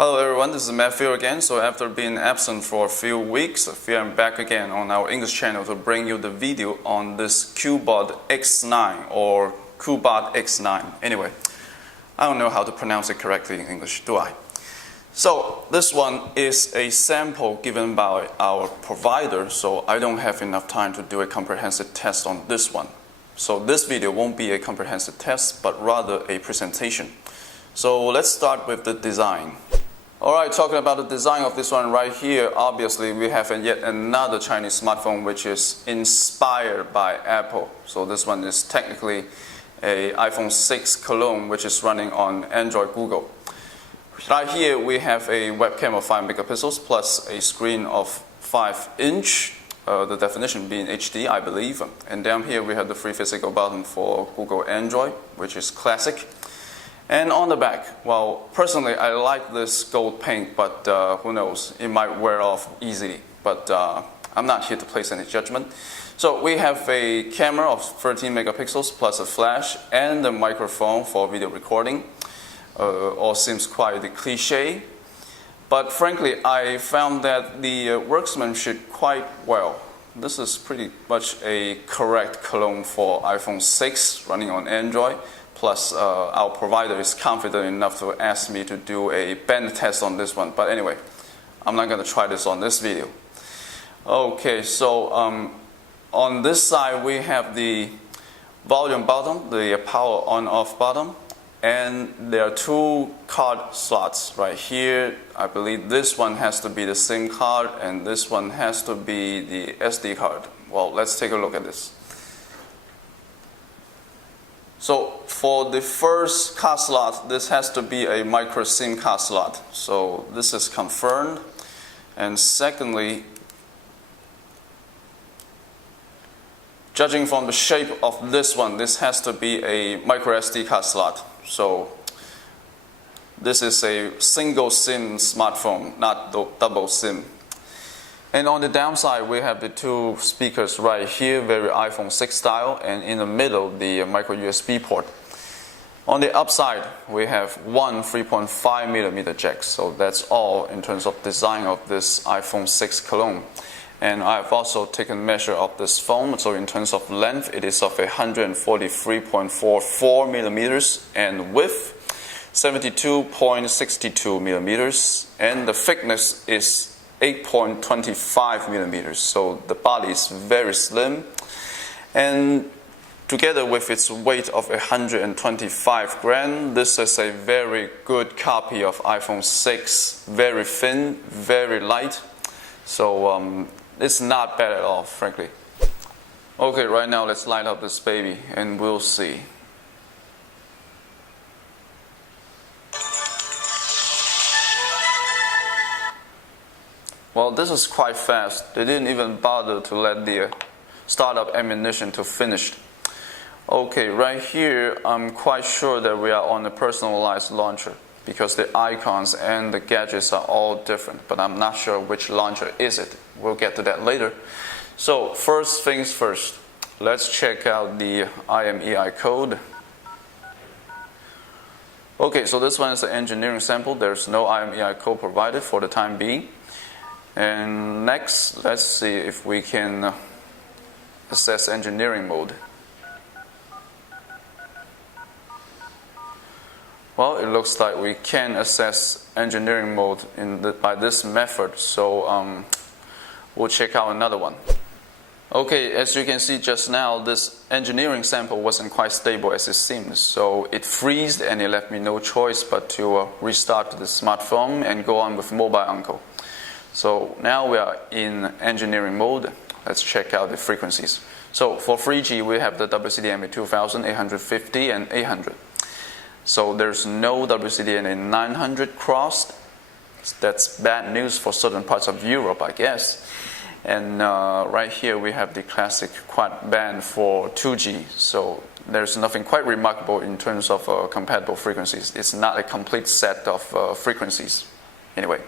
Hello everyone, this is Matthew again. So after being absent for a few weeks, here I'm back again on our English channel to bring you the video on this CUBOT X9 or CUBOT X9. Anyway, I don't know how to pronounce it correctly in English, do I? So this one is a sample given by our provider, so I don't have enough time to do a comprehensive test on this one. So this video won't be a comprehensive test, but rather a presentation. So let's start with the design. Alright, talking about the design of this one right here, obviously we have yet another Chinese smartphone which is inspired by Apple. So this one is technically a iPhone 6 clone which is running on Android Google. Right here we have a webcam of 5 megapixels plus a screen of 5-inch, the definition being HD I believe. And down here we have the free physical button for Google Android, which is classic. And on the back, well, personally I like this gold paint, but who knows, it might wear off easily. But I'm not here to place any judgment. So we have a camera of 13 megapixels plus a flash and a microphone for video recording. All seems quite cliche, but frankly I found that the workmanship quite well. This is pretty much a correct clone for iPhone 6 running on Android. Plus, our provider is confident enough to ask me to do a bend test on this one. But anyway, I'm not going to try this on this video. Okay, so on this side we have the volume button, the power on-off button, and there are two card slots right here. I believe this one has to be the SIM card, and this one has to be the SD card. Well, let's take a look at this. So for the first card slot, this has to be a micro SIM card slot. So this is confirmed. And secondly, judging from the shape of this one, this has to be a micro SD card slot. So this is a single SIM smartphone, not double SIM. And on the downside, we have the two speakers right here, very iPhone 6 style, and in the middle, the micro USB port. On the upside, we have one 3.5mm jack, so that's all in terms of design of this iPhone 6 clone. And I've also taken measure of this phone, so in terms of length, it is of 143.44mm, and width, 72.62mm, and the thickness is 8.25mm, so the body is very slim, and together with its weight of 125 grams, this is a very good copy of iPhone 6, very thin, very light, so it's not bad at all, frankly. Okay, right now let's light up this baby and we'll see. Well, this is quite fast. They didn't even bother to let the startup ammunition to finish. Okay, right here, I'm quite sure that we are on a personalized launcher because the icons and the gadgets are all different, but I'm not sure which launcher is it. We'll get to that later. So first things first, let's check out the IMEI code. Okay, so this one is an engineering sample. There's no IMEI code provided for the time being. And next, let's see if we can access engineering mode. Well, it looks like we can access engineering mode by this method, so we'll check out another one. Okay, as you can see just now, this engineering sample wasn't quite stable as it seems, so it freezed and it left me no choice but to restart the smartphone and go on with Mobile Uncle. So now we are in engineering mode. Let's check out the frequencies. So for 3G, we have the WCDMA 2000, 850, and 800. So there's no WCDMA 900 crossed. That's bad news for certain parts of Europe, I guess. And right here we have the classic quad band for 2G. So there's nothing quite remarkable in terms of compatible frequencies. It's not a complete set of frequencies. Anyway.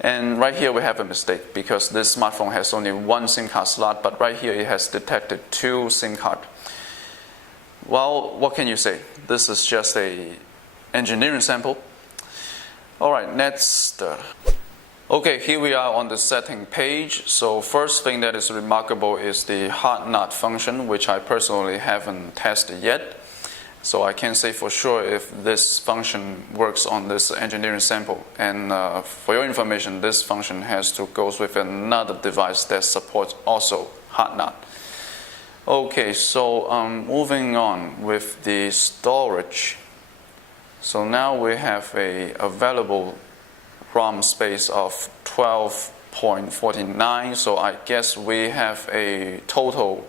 And right here we have a mistake because this smartphone has only one SIM card slot, but right here it has detected two SIM cards. Well, what can you say? This is just an engineering sample. Alright, next. Okay, here we are on the setting page. So first thing that is remarkable is the hard not function, which I personally haven't tested yet. So I can't say for sure if this function works on this engineering sample. And for your information, this function has to go with another device that supports also hard not. Okay, so moving on with the storage. So now we have a available ROM space of 12.49. So I guess we have a total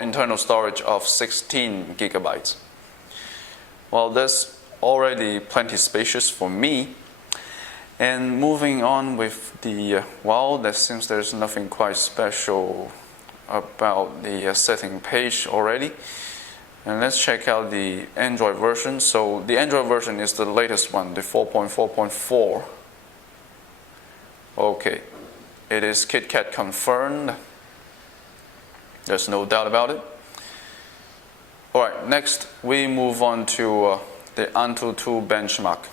internal storage of 16 gigabytes. Well, that's already plenty spacious for me. And moving on with the, well, that seems there's nothing quite special about the setting page already. And let's check out the Android version. So the Android version is the latest one, the 4.4.4. Okay, it is KitKat confirmed. There's no doubt about it. Alright, next we move on to the AnTuTu benchmark.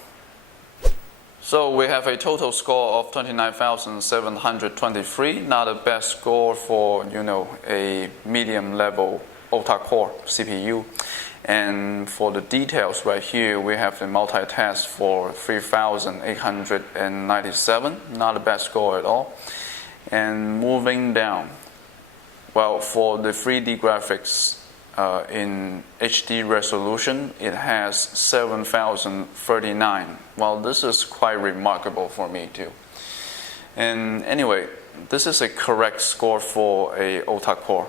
So we have a total score of 29,723. Not a bad score for, a medium level octa-core CPU. And for the details right here, we have the multitask for 3,897. Not a bad score at all. And moving down, well, for the 3D graphics in HD resolution, it has 7,039. Well, this is quite remarkable for me too. And anyway, this is a correct score for a octa-core.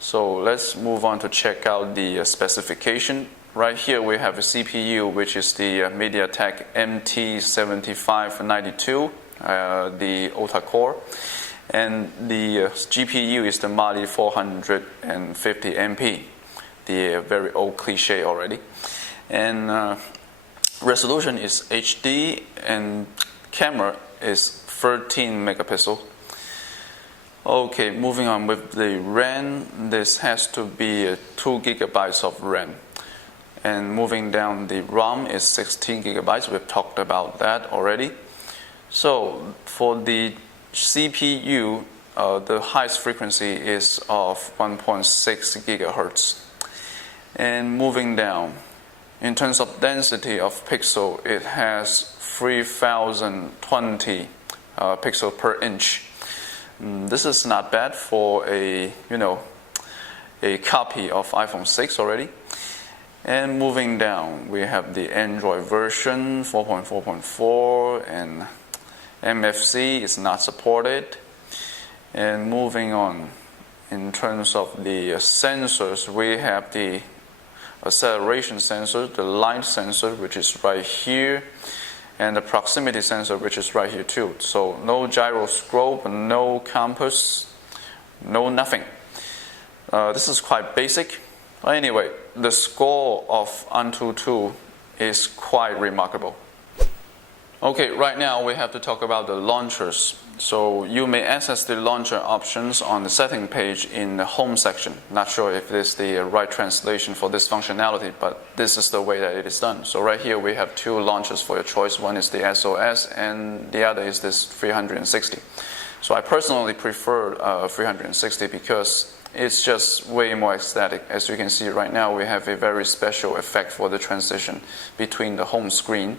So let's move on to check out the specification. Right here we have a CPU, which is the MediaTek MT6592, the octa-core. And the GPU is the Mali 450MP, the very old cliche already. And resolution is HD, and camera is 13 megapixel. Okay, moving on with the RAM. This has to be 2 gigabytes of RAM. And moving down, the ROM is 16 gigabytes. We've talked about that already. So for the CPU, the highest frequency is of 1.6 gigahertz. And moving down, in terms of density of pixel, it has 3020 pixel per inch. This is not bad for a copy of iPhone 6 already. And moving down, we have the Android version 4.4.4, and MFC is not supported. And moving on, in terms of the sensors, we have the acceleration sensor, the light sensor, which is right here, and the proximity sensor, which is right here too. So no gyroscope, no compass, no nothing. This is quite basic. Anyway, the score of AnTuTu is quite remarkable. Okay, right now we have to talk about the launchers. So you may access the launcher options on the setting page in the home section. Not sure if this is the right translation for this functionality, but this is the way that it is done. So right here we have 2 launchers for your choice. One is the SOS and the other is this 360. So I personally prefer 360 because it's just way more aesthetic. As you can see right now, we have a very special effect for the transition between the home screen.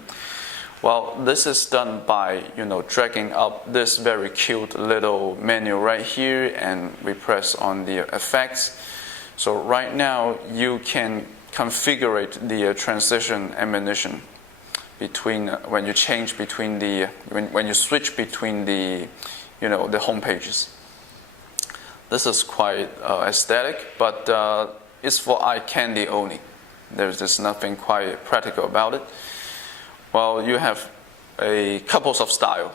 Well, this is done by, dragging up this very cute little menu right here, and we press on the effects. So right now, you can configure the transition animation between when you change between the when you switch between the the home pages. This is quite aesthetic, but it's for eye candy only. There's just nothing quite practical about it. Well, you have a couples of style,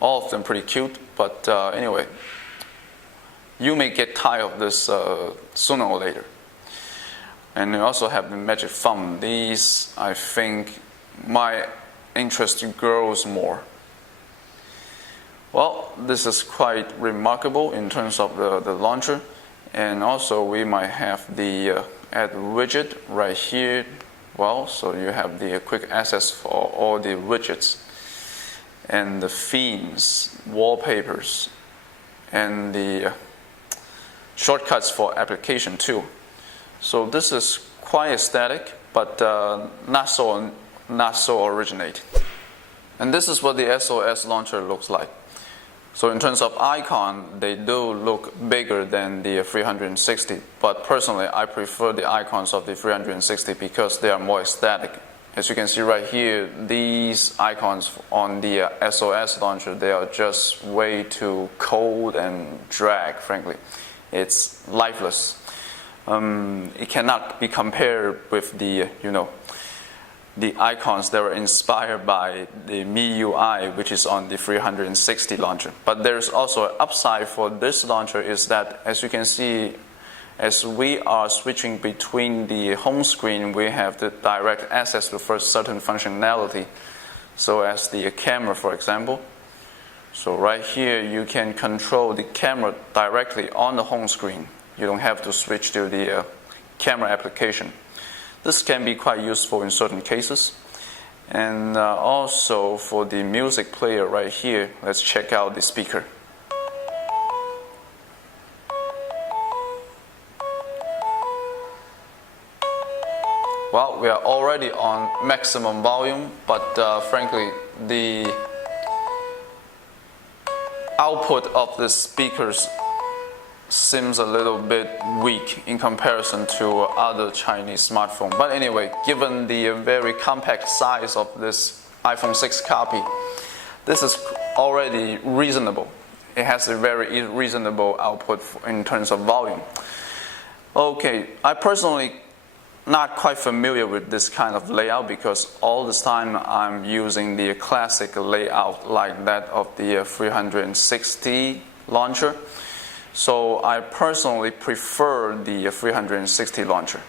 all of them pretty cute, but anyway, you may get tired of this sooner or later. And you also have the magic thumb. These, I think, my interest grows more. Well, this is quite remarkable in terms of the launcher. And also we might have the add widget right here well. So you have the quick access for all the widgets and the themes, wallpapers, and the shortcuts for application too. So this is quite aesthetic, but not so originate. And this is what the SOS launcher looks like. So in terms of icon, they do look bigger than the 360, but personally I prefer the icons of the 360 because they are more aesthetic. As you can see right here, these icons on the SOS launcher, they are just way too cold and drag, frankly. It's lifeless. It cannot be compared with the, the icons that were inspired by the MIUI, which is on the 360 launcher. But there's also an upside for this launcher is that, as you can see, as we are switching between the home screen, we have the direct access to certain functionality. So as the camera, for example. So right here, you can control the camera directly on the home screen. You don't have to switch to the camera application. This can be quite useful in certain cases. And also for the music player right here, let's check out the speaker. Well, we are already on maximum volume, but frankly, the output of the speakers seems a little bit weak in comparison to other Chinese smartphones. But anyway, given the very compact size of this iPhone 6 copy, this is already reasonable. It has a very reasonable output in terms of volume. Okay, I personally not quite familiar with this kind of layout because all this time I'm using the classic layout like that of the 360 launcher. So I personally prefer the 360 launcher.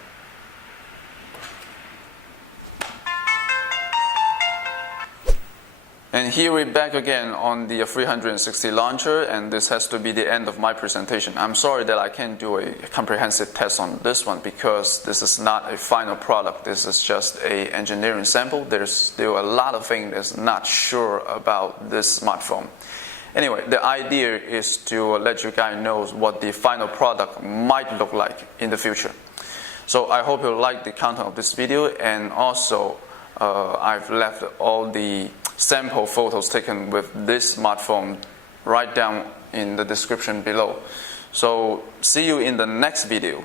And here we're back again on the 360 launcher, and this has to be the end of my presentation. I'm sorry that I can't do a comprehensive test on this one because this is not a final product. This is just an engineering sample. There's still a lot of things that's not sure about this smartphone. Anyway, the idea is to let you guys know what the final product might look like in the future. So I hope you like the content of this video, and also I've left all the sample photos taken with this smartphone right down in the description below. So see you in the next video.